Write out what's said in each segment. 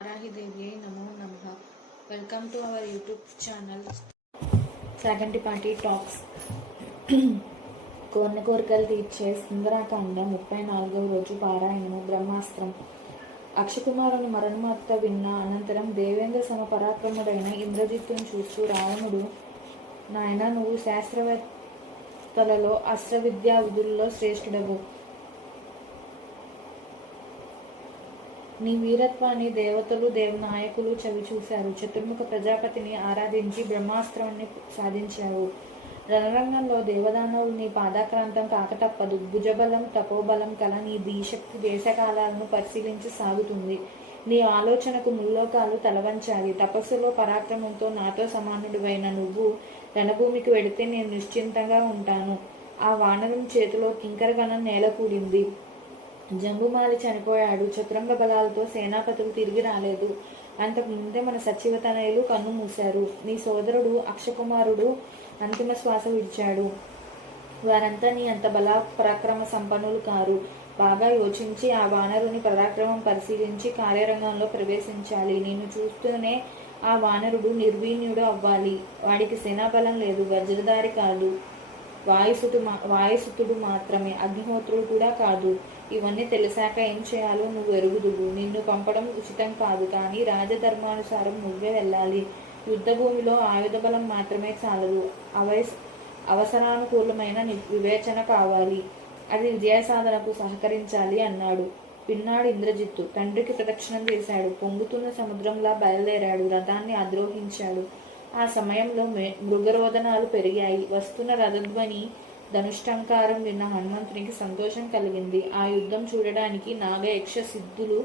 Varahidevi Namo Namaha. Welcome to our YouTube channel Sagantiparty Talks. కోరిన కోరికలు తీర్చే సుందరాకాండ 34వ రోజు పారాయణము బ్రహ్మాస్త్రం. అక్షకుమారుని మరణవార్త విన్న అనంతరం దేవేంద్ర సమపరాక్రముడైన ఇంద్రజిత్తును చూస్తూ రావణుడు, నాయన, నువ్వు శాస్త్రవేత్తలలో అస్త్ర విద్యా విధుల్లో శ్రేష్ఠుడవు. నీ వీరత్వాన్ని దేవతలు దేవనాయకులు చవి చూశారు. చతుర్ముఖ ప్రజాపతిని ఆరాధించి బ్రహ్మాస్త్రాన్ని సాధించావు. రణరంగంలో దేవదానవులు నీ పాదాక్రాంతం కాకతప్పదు. భుజబలం తపోబలం కల నీ ధీశక్తి దేశకాలాలను పరిశీలించి సాగుతుంది. నీ ఆలోచనకు ముల్లోకాలు తలవంచాలి. తపస్సులో పరాక్రమంతో నాతో సమానుడివైన నువ్వు రణభూమికి వెడితే నేను నిశ్చింతంగా ఉంటాను. ఆ వానరం చేతిలో కింకరగణం నేలకూడింది. జంబుమాలి చనిపోయాడు. చతురంగ బలాలతో సేనాపతులు తిరిగి రాలేదు. అంతకు ముందే మన సచివతనయులు కన్ను మూశారు. నీ సోదరుడు అక్షకుమారుడు అంతిమ శ్వాస విడిచాడు. వారంతా నీ అంత బల పరాక్రమ సంపన్నులు కారు. బాగా యోచించి ఆ వానరుని పరాక్రమం పరిశీలించి కార్యరంగంలో ప్రవేశించాలి. నేను చూస్తూనే ఆ వానరుడు నిర్వీణ్యుడు అవ్వాలి. వాడికి సేనాబలం లేదు, వజ్రధారి కాదు, వాయుసుతుడు మాత్రమే, అగ్నిహోత్రుడు కూడా కాదు. ఇవన్నీ తెలిసాక ఏం చేయాలో నువ్వు ఎరుగుదువు. నిన్ను పంపడం ఉచితం కాదు, కానీ రాజధర్మానుసారం నువ్వే వెళ్ళాలి. యుద్ధ భూమిలో ఆయుధ బలం మాత్రమే చాలదు, అవసరానుకూలమైన వివేచన కావాలి. అది విజయ సాధనకు సహకరించాలి అన్నాడు. పిన్నాడు ఇంద్రజిత్తు. తండ్రికి ప్రదక్షిణం చేశాడు. పొంగుతున్న సముద్రంలా బయలుదేరాడు. రథాన్ని అద్రోహించాడు. ఆ సమయంలో మృగరోదనాలు పెరిగాయి. వస్తున్న రథధ్వని ధనుష్టంకారం విన్న హనుమంతునికి సంతోషం కలిగింది. ఆ యుద్ధం చూడడానికి నాగయక్ష సిద్ధులు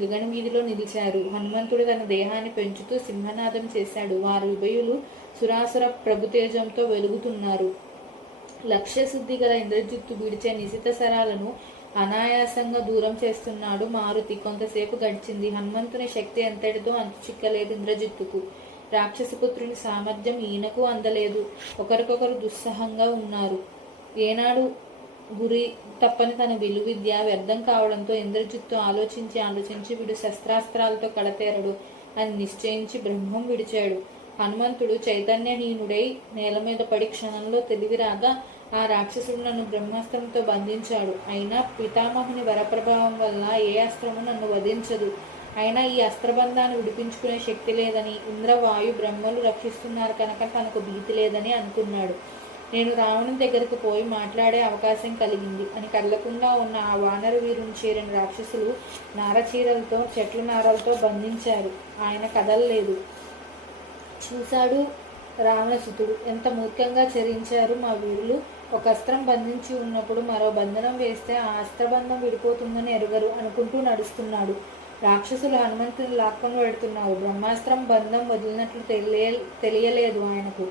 గగన వీధిలో నిలిచారు. హనుమంతుడు తన దేహాన్ని పెంచుతూ సింహనాదం చేశాడు. వారి ఉభయులు సురాసుర ప్రభుతేజంతో వెలుగుతున్నారు. లక్ష్య శుద్ధి గల ఇంద్రజిత్తు విడిచే నిశిత శరాలను అనాయాసంగా దూరం చేస్తున్నాడు మారుతి. కొంతసేపు గడిచింది. హనుమంతుని శక్తి ఎంతటితో అంతు చిక్కలేదు ఇంద్రజిత్తుకు. రాక్షసపుత్రుని సామర్థ్యం ఈయనకు అందలేదు. ఒకరికొకరు దుస్సహంగా ఉన్నారు. ఏనాడు గురి తప్పని తన విలువిద్య వ్యర్థం కావడంతో ఇంద్రజిత్తు ఆలోచించి వీడు శస్త్రాస్త్రాలతో కడతేరడు అని నిశ్చయించి బ్రహ్మం విడిచాడు. హనుమంతుడు చైతన్యహీనుడై నేల మీద పడి క్షణంలో తెలివిరాగా ఆ రాక్షసుడు నన్ను బ్రహ్మాస్త్రంతో బంధించాడు. అయినా పితామహుని వరప్రభావం వల్ల ఏ అస్త్రము నన్ను వధించదు. అయినా ఈ అస్త్రబంధాన్ని విడిపించుకునే శక్తి లేదని, ఇంద్రవాయు బ్రహ్మలు రక్షిస్తున్నారు కనుక తనకు భీతి లేదని అనుకున్నాడు. నేను రావణుని దగ్గరకు పోయి మాట్లాడే అవకాశం కలిగింది అని కదలకుండా ఉన్న ఆ వానర వీరుని చేరిన రాక్షసులు నారచీరలతో చెట్ల నారలతో బంధించారు. ఆయన కదలలేదు. చూశాడు రావణసుతుడు. ఎంత మూర్ఖంగా చరించారు మా వీరులు. ఒక అస్త్రం బంధించి ఉన్నప్పుడు మరో బంధనం వేస్తే ఆ అస్త్రబంధం విడిపోతుందని ఎరుగరు అనుకుంటూ నడుస్తున్నాడు. రాక్షసులు హనుమంతుని లాక్కొని వెడుతున్నారు. బ్రహ్మాస్త్రం బంధం వదిలినట్లు తెలియలేదు ఆయనకు.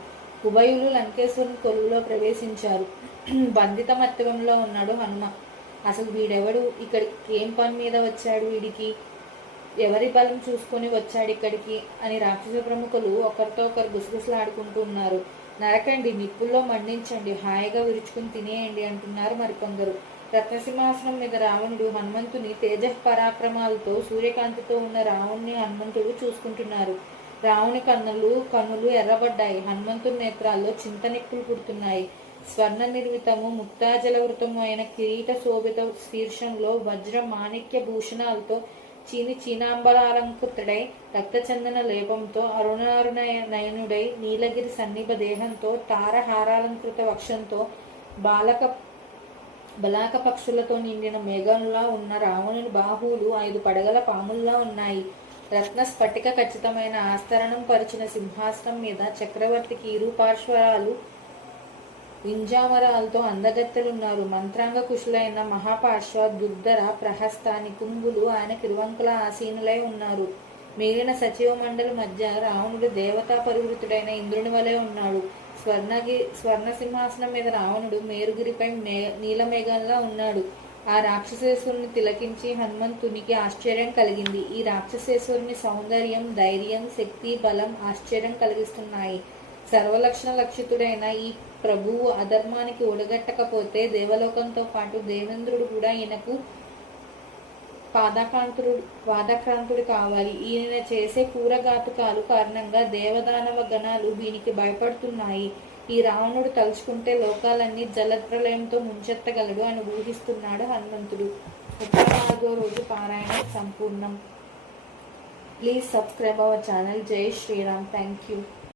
ఉభయులు లంకేశ్వరుని కొలువులో ప్రవేశించారు. బంధిత మత్తకంలో ఉన్నాడు హనుమ. అసలు వీడెవడు? ఇక్కడికి ఏం పని మీద వచ్చాడు? వీడికి ఎవరి బలం చూసుకొని వచ్చాడు ఇక్కడికి అని రాక్షస ప్రముఖులు ఒకరితో ఒకరు గుసగుసలాడుకుంటూ ఉన్నారు. నరకండి, నిప్పుల్లో మండించండి, హాయిగా విరుచుకుని తినేయండి అంటున్నారు మరికొందరు. రత్నసింహాసనం మీద రావణుడు హనుమంతుని తేజ పరాక్రమాలతో సూర్యకాంతితో ఉన్న రావణుని హనుమంతుడు చూసుకుంటున్నారు. రావణి కన్నులు ఎర్రబడ్డాయి. హనుమంతుని నేత్రాల్లో చింతనిప్పులు పుడుతున్నాయి. స్వర్ణ నిర్మితము ముక్తాజలవృతము అయిన కిరీట శోభిత శీర్షంలో వజ్ర మాణిక్య భూషణాలతో చీనాంబరాలంకృతుడై రక్తచందన లేపంతో నయనుడై నీలగిరి సన్నిభ దేహంతో తారహారాలంకృత వక్షంతో బలాక పక్షులతో నిండిన మేఘంలా ఉన్న రావణుని బాహువులు 5 పడగల పాముల్లా ఉన్నాయి. రత్న స్ఫటిక ఖచ్చితమైన ఆస్తరణం పరిచిన సింహాసనం మీద చక్రవర్తికి ఇరుపార్శ్వరాలు వింజామరాలతో అందగత్తెలున్నారు. మంత్రాంగ కుశులైన మహాపార్శ్వ దుర్ధర ప్రహస్త నికుంభులు ఆయన కిరువంకుల ఆసీనులై ఉన్నారు. మిగిలిన సచివ మండలి మధ్య రావణుడు దేవతా పరివృతుడైన ఇంద్రుని వలె ఉన్నాడు. స్వర్ణ సింహాసనం మీద రావణుడు మేరుగిరిపై నీలమేఘంలా ఉన్నాడు. ఆ రాక్షసేశ్వరుని తిలకించి హనుమంతునికి ఆశ్చర్యం కలిగింది. ఈ రాక్షసేశ్వరుని సౌందర్యం, ధైర్యం, శక్తి, బలం ఆశ్చర్యం కలిగిస్తున్నాయి. సర్వలక్షణ లక్షితుడైన ఈ ప్రభువు అధర్మానికి ఒడగట్టకపోతే దేవలోకంతో పాటు దేవేంద్రుడు కూడా ఈయనకు పాదాక్రాంతుడు కావాలి. ఈయన చేసే క్రూరఘాతుకాలు కారణంగా దేవదానవ గణాలు వీనికి భయపడుతున్నాయి. ఈ రావణుడు తలుచుకుంటే లోకాలన్నీ జలప్రలయంతో ముంచెత్తగలడు అని ఊహిస్తున్నాడు హనుమంతుడు. 34వ రోజు పారాయణం సంపూర్ణం. Please subscribe our channel. జై శ్రీరామ్. Thank you.